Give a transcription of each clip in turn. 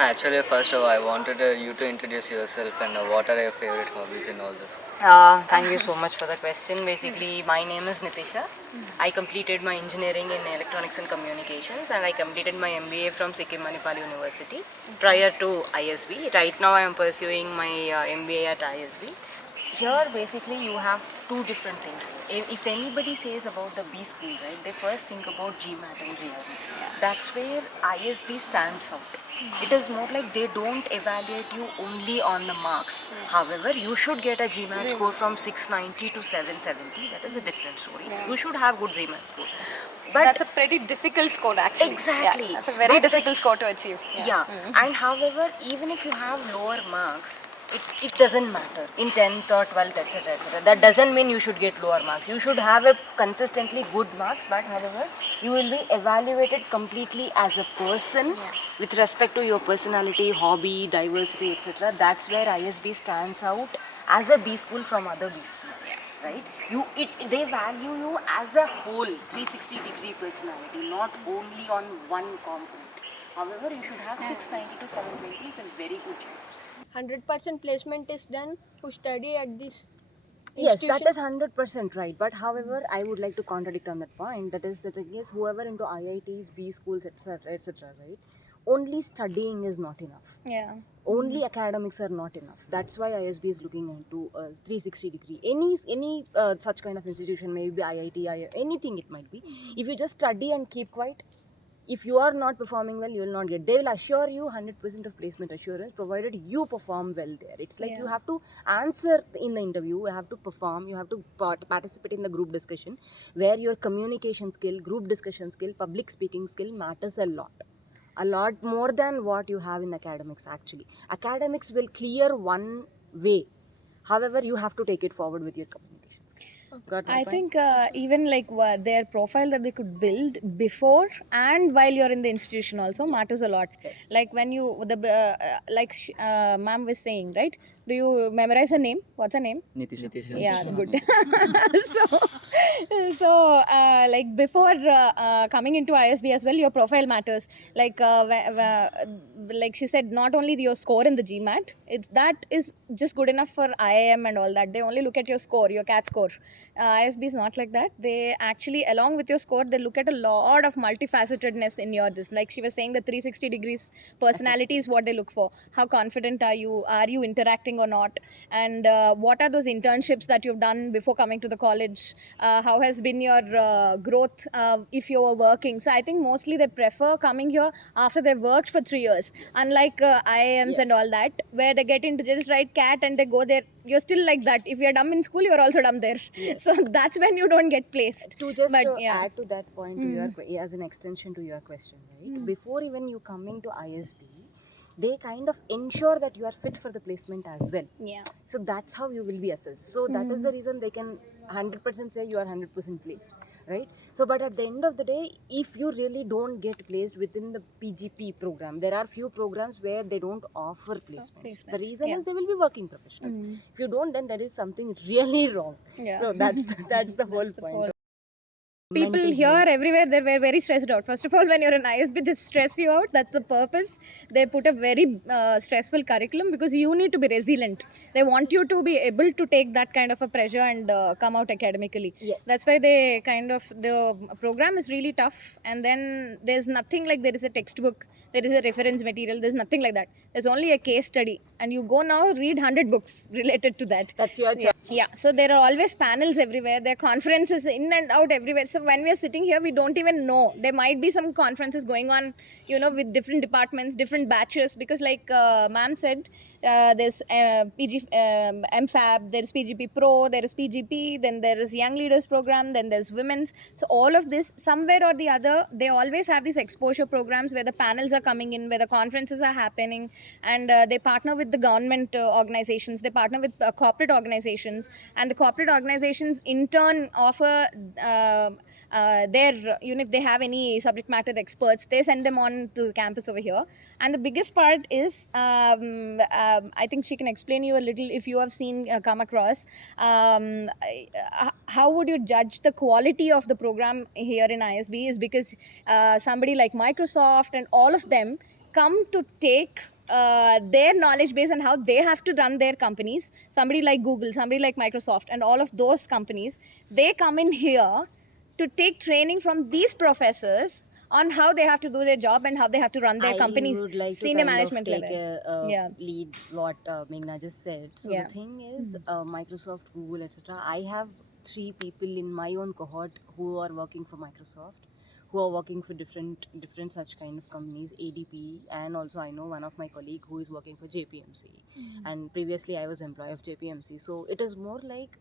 Actually, first of all, I wanted you to introduce yourself and what are your favorite hobbies in all this. Thank you so much for the question. Basically, my name is Nitisha. I completed my engineering in electronics and communications, and I completed my MBA from Sikkim Manipal University prior to ISB. Right now, I am pursuing my MBA at ISB. Here, basically, you have two different things. If anybody says about the B school, right, they first think about GMAT and Reality. That's where ISB stands out. It is more like they don't evaluate you only on the marks. However, you should get a GMAT score from 690 to 770. That is a different story. You should have good GMAT score. But that's a pretty difficult score actually. Exactly. Yeah, that's a very difficult score to achieve. Yeah. And however, even if you have lower marks, it doesn't matter in 10th or 12th, etc., etc. That doesn't mean you should get lower marks. You should have a consistently good marks, but however, you will be evaluated completely as a person with respect to your personality, hobby, diversity, etc. That's where ISB stands out as a B school from other B schools. Right? They value you as a whole, 360-degree personality, not only on one component. However, you should have 690 to 720 is a very good chance. 100% placement is done who study at this Yes, institution? that is 100% right. But however, I would like to contradict on that point. That is, the thing is, whoever into IITs, B schools, etc., right? Only studying is not enough. Yeah. Only academics are not enough. That's why ISB is looking into 360-degree. Any such kind of institution, maybe IIT, anything it might be. If you just study and keep quiet, if you are not performing well, you will not get. They will assure you 100% of placement assurance, provided you perform well there. It's like you have to answer in the interview, you have to perform, you have to participate in the group discussion, where your communication skill, group discussion skill, public speaking skill matters a lot more than what you have in academics. Actually, academics will clear one way, however you have to take it forward with your communication skill. I think even like their profile that they could build before and while you're in the institution also matters a lot. Yes. Like when you ma'am was saying, right? Do you memorize her name? What's her name? Nitisha. Yeah, good. so like before coming into ISB as well, your profile matters. Like like she said, not only your score in the GMAT, that is just good enough for IIM and all that. They only look at your score, your CAT score. ISB is not like that. They actually, along with your score, they look at a lot of multifacetedness in your this. Like she was saying, the 360 degrees personality is what they look for. How confident are you? Are you interacting or not? And what are those internships that you've done before coming to the college? How has been your growth if you were working? So I think mostly they prefer coming here after they've worked for 3 years. Unlike IIMs and all that, where they get into just write CAT and they go there. You're still like that. If you're dumb in school, you're also dumb there. Yes. So that's when you don't get placed. Add to that point, to your, as an extension to your question, right? Before even you coming to ISB, they kind of ensure that you are fit for the placement as well. Yeah. So that's how you will be assessed. So that is the reason they can 100% say you are 100% placed, right? So but at the end of the day, if you really don't get placed within the PGP program, there are few programs where they don't offer placements. The reason is they will be working professionals. If you don't, then there is something really wrong. Yeah. So that's the whole point. People here, everywhere, they were very stressed out. First of all, when you're in ISB, they stress you out. That's the purpose. They put a very stressful curriculum because you need to be resilient. They want you to be able to take that kind of a pressure and come out academically. Yes. That's why they the program is really tough. And then there's nothing like there is a textbook, there is a reference material, there's nothing like that. There's only a case study. And you go now, read 100 books related to that. That's your job. Yeah, so there are always panels everywhere. There are conferences in and out everywhere. So So when we are sitting here, we don't even know. There might be some conferences going on, with different departments, different batches, because like ma'am said, there's PG MFAB, there's PGP Pro, there is PGP, then there is Young Leaders Program, then there's Women's. So all of this, somewhere or the other, they always have these exposure programs where the panels are coming in, where the conferences are happening, and they partner with the government organizations, they partner with corporate organizations, and the corporate organizations in turn offer their, if they have any subject matter experts, they send them on to campus over here. And the biggest part is, I think she can explain you a little if you have seen come across, how would you judge the quality of the program here in ISB is because somebody like Microsoft and all of them come to take their knowledge base and how they have to run their companies. Somebody like Google, somebody like Microsoft, and all of those companies, they come in here to take training from these professors on how they have to do their job and how they have to run their companies, I would like to senior kind management of take level. Yeah. lead what Meghna just said. So Yeah. the thing is, Microsoft, Google, etc. I have 3 people in my own cohort who are working for Microsoft, who are working for different such kind of companies, ADP, and also I know one of my colleague who is working for JPMC, and previously I was employee of JPMC. So it is more like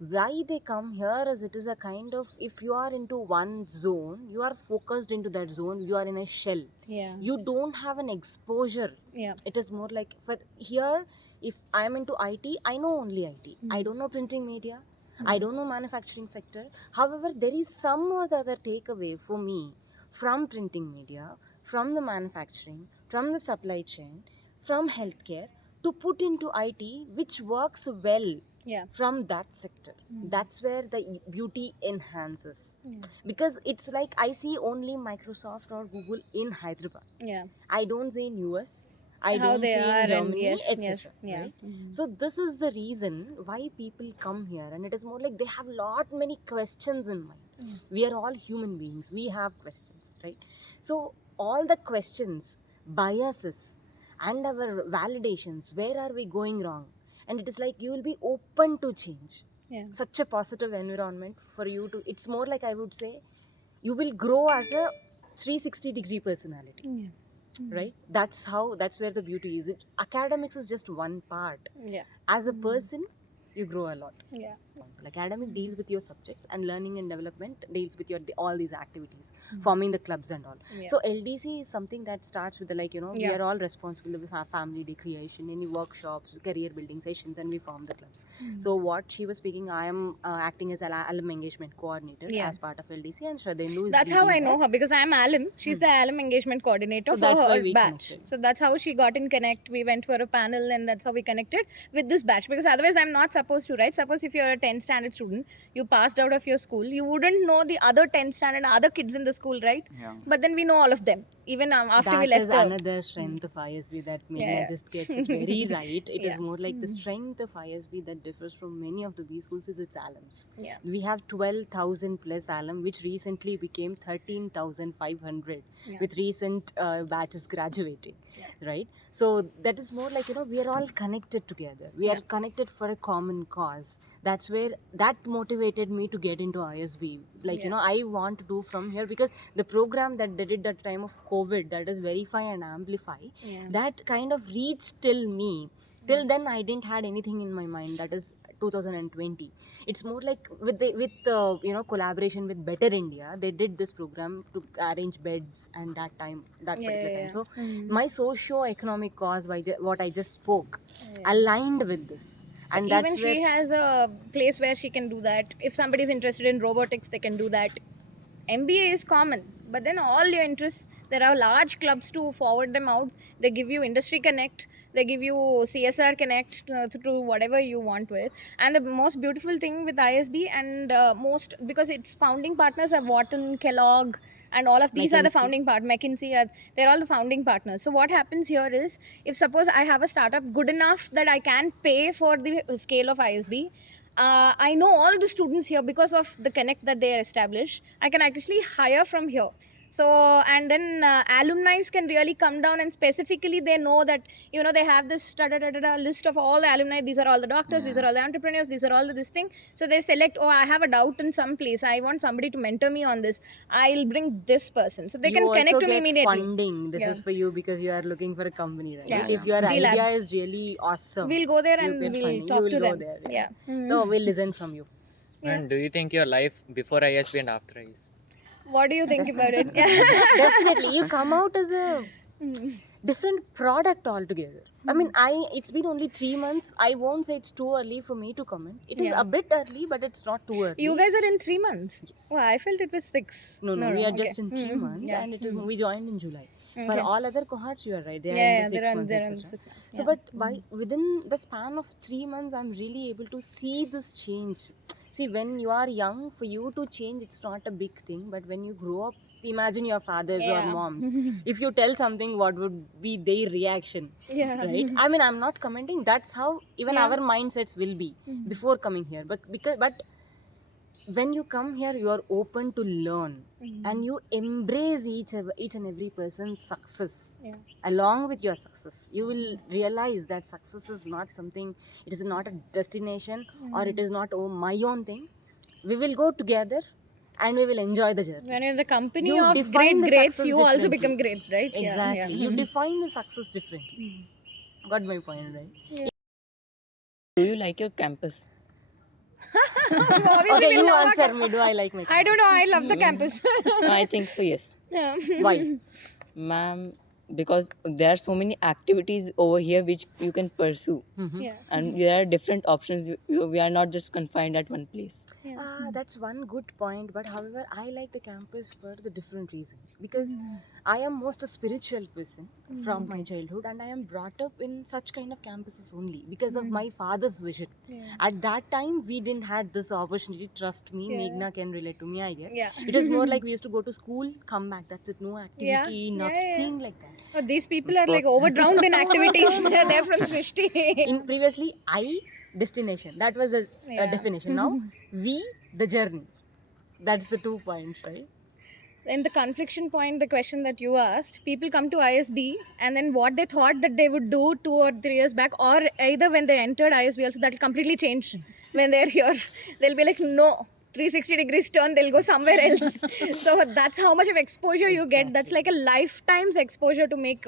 why they come here is it is a kind of, if you are into one zone, you are focused into that zone, you are in a shell, Yeah. you don't have an exposure. Yeah. It is more like, but here if I am into IT, I know only IT. I don't know printing media, I don't know manufacturing sector. However, there is some or the other takeaway for me from printing media, from the manufacturing, from the supply chain, from healthcare, to put into IT, which works well Yeah. from that sector. That's where the beauty enhances. Because it's like I see only Microsoft or Google in Hyderabad. Yeah. I don't see in US, I How don't they see are in and Germany, yes, etc. yes, yeah. Right? So this is the reason why people come here, and it is more like they have lot many questions in mind. We are all human beings, we have questions, right? So all the questions, biases, and our validations, where are we going wrong? And it is like you will be open to change. Yeah. Such a positive environment for you to, it's more like I would say you will grow as a 360-degree personality. Yeah. Right? That's where the beauty is. Academics is just one part. Yeah. As a person, you grow a lot. Yeah. Academic deals with your subjects, and learning and development deals with your all these activities, forming the clubs and all. Yeah. So LDC is something that starts with the, like, we Yeah. are all responsible with our family day creation, any workshops, career building sessions, and we form the clubs. So what she was speaking, I am acting as alum engagement coordinator Yeah. as part of LDC, and Shraddhendu is That's how I leading know that. her, because I'm alum. She's the alum engagement coordinator So for that's why her we batch. connected. So that's how she got in connect. We went for a panel, and that's how we connected with this batch. Because otherwise, I'm not supposed to, right? Suppose if you're a 10th standard student, you passed out of your school, you wouldn't know the other 10th standard, other kids in the school, right? Yeah. But then we know all of them, even after we That left is the. another strength of ISB that Meghna Yeah. just gets it very right. It is Yeah. more like the strength of ISB that differs from many of the B schools is its alums. Yeah. We have 12,000 plus alum, which recently became 13,500 Yeah. with recent batches graduating. Right? So that is more like, we are all connected together. We are connected for a common cause. That's where that motivated me to get into ISB. Like, I want to do from here, because the program that they did at the time of COVID, that is Verify and Amplify, Yeah. that kind of reached till me. Till then, I didn't had anything in my mind. That is 2020. It's more like with collaboration with Better India, they did this program to arrange beds, and that particular time. So my socio-economic cause, what I just spoke, aligned with this. So And even that's she where has a place where she can do that. If somebody is interested in robotics, they can do that. MBA is common, but then all your interests, there are large clubs to forward them out. They give you industry connect, they give you CSR connect to whatever you want with. And the most beautiful thing with ISB, and because its founding partners are Wharton, Kellogg, and all of these are the McKinsey. founding part. McKinsey, they're all the founding partners. So what happens here is, if suppose I have a startup good enough that I can pay for the scale of ISB, I know all the students here because of the connect that they establish. I can actually hire from here. So, and then alumni can really come down, and specifically they know that, you know, they have this list of all the alumni. These are all the doctors, these are all the entrepreneurs, these are all the this thing. So they select, oh, I have a doubt in some place, I want somebody to mentor me on this, I'll bring this person. So they You can also connect to me get immediately. funding. This Yeah. is for you because you are looking for a company, right? Yeah. If your Deal idea labs. is really awesome, We'll go there you and get we'll funding. talk You will to go them. there. Yeah. So we'll listen from you. And do you think your life before ISB and after ISB? What do you think about it? Definitely, you come out as a different product altogether. I mean, it's been only 3 months. I won't say it's too early for me to comment. It is Yeah. a bit early, but it's not too early. You guys are in 3 months. Yes. Oh, I felt it was 6. No, we are okay. just in 3 months, Yeah. and we joined in July. For Okay. all other cohorts, you are right. They are Yeah, in the 6 months, they're on etc. 6 months. So, but within the span of 3 months, I'm really able to see this change. See, when you are young, for you to change, it's not a big thing. But when you grow up, imagine your fathers or Yeah. moms. If you tell something, what would be their reaction? Yeah. Right? I mean, I'm not commenting. That's how even Yeah. our mindsets will be before coming here. But when you come here, you are open to learn, and you embrace each and every person's success. Yeah. Along with your success, you will realize that success is not something, it is not a destination, or it is not, oh, my own thing. We will go together and we will enjoy the journey. When you're in the company You of define the greats, success you also differently. become great, right? Exactly. Yeah. You define the success differently. Got my point, right? Do you like your campus? Obviously, Okay, we'll you know about answer it. me. Do I like my I don't know. I love the campus. I think so, yes. Yeah. Why? Ma'am, because there are so many activities over here which you can pursue. Yeah. And there are different options. We are not just confined at one place. That's one good point, but however, I like the campus for the different reason. Because I am most a spiritual person from my childhood, and I am brought up in such kind of campuses only because of my father's vision. At that time, we didn't had this opportunity. Trust me, Yeah. Meghna can relate to me, I guess. Yeah. It was more like we used to go to school, come back. That's it. No activity, Yeah, yeah. nothing like that. Oh, these people are like overdrowned in activities. They're from Srishti. In previously, destination. That was a Yeah. definition. Now, we, the journey. That's the 2 points, right? In the confliction point, the question that you asked, people come to ISB and then what they thought that they would do 2 or 3 years back, or either when they entered ISB also, that will completely change when they're here. They'll be like, no, 360 degrees turn, they'll go somewhere else. So that's how much of exposure you get. That's like a lifetime's exposure to make,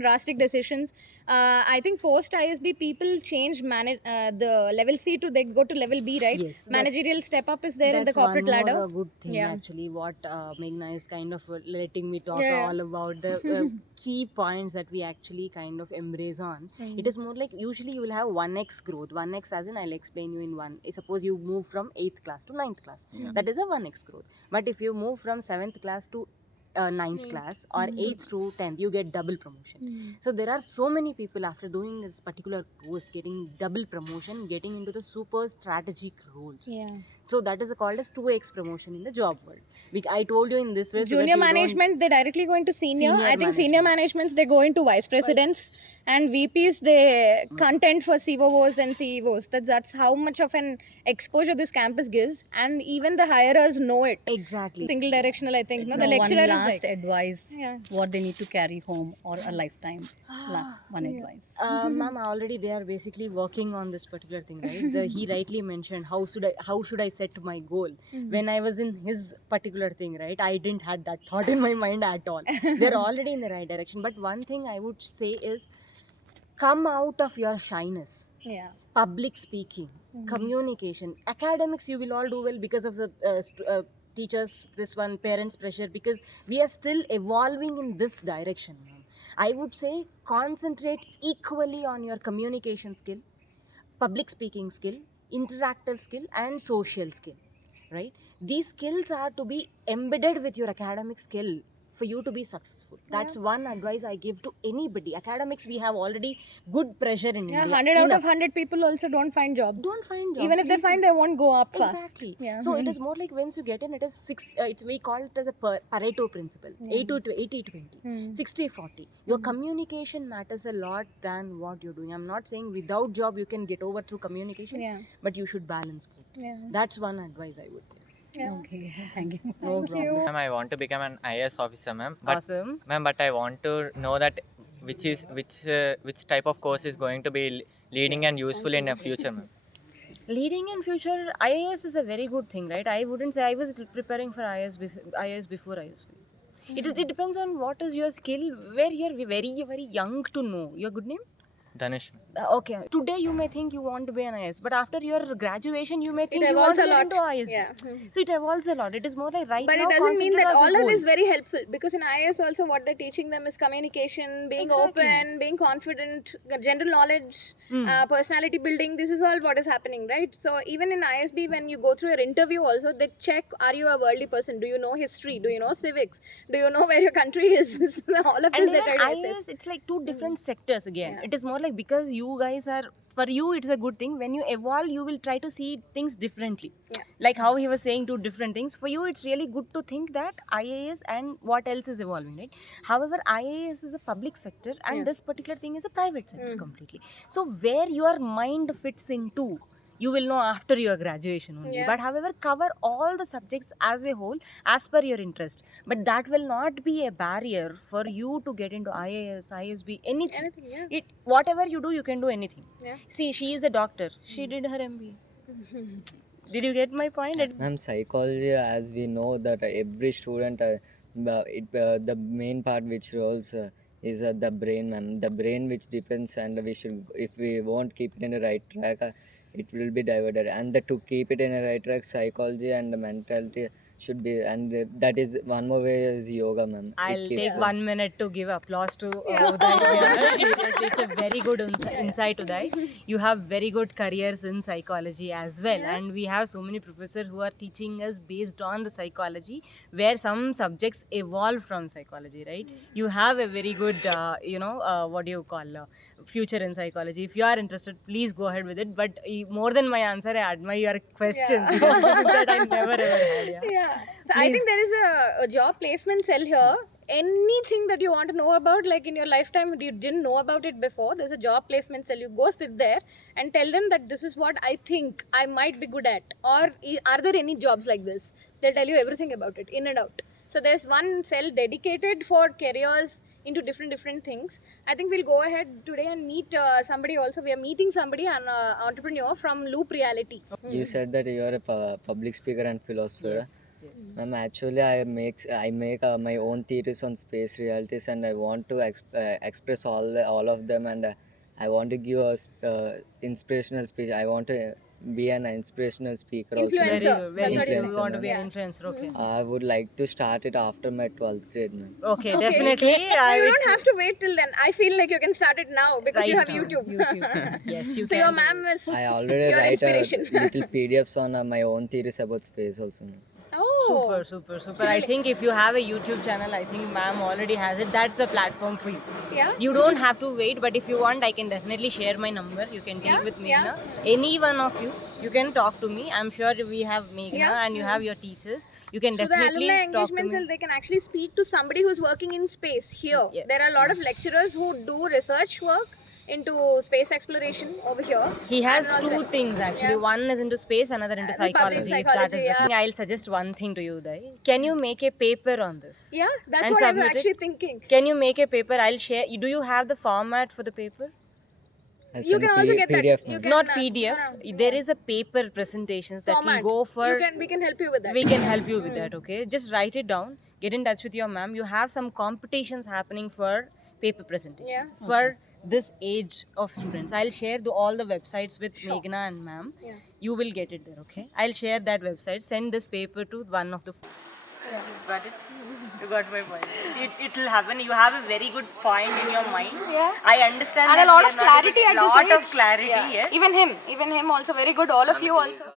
drastic decisions. I think post ISB, people change the level C to, they go to level B, right? Yes, Managerial step up is there in the That's corporate one ladder. more good thing, Yeah. actually. What Meghna is kind of letting me talk Yeah. all about the key points that we actually kind of embrace on. It is more like usually you will have 1x growth. 1x as in, I'll explain you in one. Suppose you move from 8th class to 9th class. That is a 1x growth. But if you move from 7th class to 9th class or 8th to 10th, you get double promotion. So there are so many people after doing this particular course getting double promotion, getting into the super strategic roles. Yeah. So that is called as 2x promotion in the job world. I told you in this way. so that Junior you don't- management, they directly go into senior. Senior I think senior managements, they go into vice presidents, and VPs, they content for COOs and CEOs. That's how much of an exposure this campus gives, and even the hirers know it. Exactly. Single directional, I think. No, the No, lecturer one is last like, advice, Yeah. what they need to carry home or a lifetime. One advice. Ma'am, already they are basically working on this particular thing, right? He rightly mentioned how should I set my goal. When I was in his particular thing, right? I didn't had that thought in my mind at all. They're already in the right direction. But one thing I would say is, come out of your shyness. yeah. Public speaking, communication, academics, you will all do well because of the teachers, this one, parents pressure, because we are still evolving in this direction, ma'am. I would say concentrate equally on your communication skill, public speaking skill, interactive skill, and social skill, right? These skills are to be embedded with your academic skill for you to be successful. That's one advice I give to anybody. Academics, we have already good pressure in Yeah, India. 100 out of Enough. 100 people also don't find jobs. Don't find jobs. Even if they easy. find, they won't go up fast. Exactly. Yeah. So it is more like once you get in, it is we call it as a Pareto principle. 80-20, 60-40. Your communication matters a lot than what you're doing. I'm not saying without job you can get over through communication, Yeah. but you should balance both. Yeah. That's one advice I would give. Okay, thank you. No problem. Ma'am, I want to become an IAS officer, ma'am. But Awesome. ma'am, but I want to know that which type of course is going to be leading and useful in the future, ma'am. Leading in future, IAS is a very good thing, right? I wouldn't say I was preparing for IAS before ISB. It depends on what is your skill, where you're very young to know. Your good name? Dhanush. Okay. Today you may think you want to be an IAS, but after your graduation you may think you evolves want to a get into lot. ISB. Yeah. So it evolves a lot. It is more like right But now it doesn't mean considered that as a all of goal. it is very helpful, because in IAS also what they're teaching them is communication, being Exactly. open, being confident, general knowledge, Hmm. personality building. This is all what is happening, right? So even in ISB, when you go through your interview also, they check, are you a worldly person? Do you know history? Do you know civics? Do you know where your country is? All of this And they even try to IAS, assess. it's like two different sectors again. Yeah. It is more like because you guys are, for you it's a good thing. When you evolve, you will try to see things differently. Yeah. Like how he was saying two different things. For you, it's really good to think that IAS and what else is evolving, right? However, IAS is a public sector and Yeah. this particular thing is a private sector completely. So where your mind fits into, you will know after your graduation only. Yeah. But however, cover all the subjects as a whole as per your interest. But that will not be a barrier for you to get into IAS, ISB, anything. Anything, yeah. It whatever you do, you can do anything. Yeah. See, she is a doctor. She did her MBA. Did you get my point? Ma'am, psychology, as we know that every student, the main part which roles is the brain, ma'am. The brain which depends, and we should, if we won't keep it in the right track, it will be diverted. And to keep it in the right track, psychology and the mentality should be, and that is one more way is yoga, ma'am. It I'll keeps, take 1 minute to give applause to Uday here. It's a very good insight, Uday. You have very good careers in psychology as well, and we have so many professors who are teaching us based on the psychology, where some subjects evolve from psychology, right? You have a very good, what do you call, future in psychology. If you are interested, please go ahead with it. But more than my answer, I admire your questions. Because this is that I never ever had. Yeah. So I think there is a job placement cell here. Anything that you want to know about, like in your lifetime, you didn't know about it before, there's a job placement cell. You go sit there and tell them that this is what I think I might be good at, or are there any jobs like this? They'll tell you everything about it, in and out. So there's one cell dedicated for careers into different things. I think we'll go ahead today and meet somebody also. We are meeting somebody, an entrepreneur from Loop Reality. You said that you are a public speaker and philosopher. Ma'am, actually, I make my own theories on space realities, and I want to express all of them, and I want to give a inspirational speech. I want to be an inspirational speaker also. Very Influencer. good. Very That's what good. he You said. want to be Yeah. an influencer, okay? I would like to start it after my 12th grade, ma'am. Okay, definitely. No, you don't have to wait till then. I feel like you can start it now because you Right have now. YouTube. Yes, you So can. your ma'am is I already your write inspiration. little PDFs on my own theories about space also, ma'am. Oh. Super. I think if you have a YouTube channel, I think ma'am already has it. That's the platform for you. Yeah. You don't have to wait, but if you want, I can definitely share my number. You can take with Meghna. Any one of you can talk to me. I'm sure we have Meghna and you have your teachers. You can So the definitely alumni talk to engagement me. cell, they can actually speak to somebody who's working in space here. Yes. There are a lot of lecturers who do research work into space exploration over here. He has And also- two things actually. Yeah. One is into space, another into Public psychology. If that is psychology, the yeah. thing. I'll suggest one thing to you, Dai. Can you make a paper on this? Yeah, that's And what I was submit it? actually thinking. Can you make a paper? I'll share. Do you have the format for the paper? I'll You send can a also get that. PDF, You ma'am. can, Not PDF. no. There is a paper presentations that Format. will go for. We can help you with that. We can help you with that. Okay, just write it down. Get in touch with your ma'am. You have some competitions happening for paper presentations for this age of students. I'll share all the websites with Meghna and ma'am. Yeah. You will get it there. Okay, I'll share that website. Send this paper to one of the. Got it? You got my point. It will happen. You have a very good point in your mind. Yeah. I understand And that a lot we of are not clarity able- at this lot age. of clarity, Yeah. yes. Even him also very good. All of you also.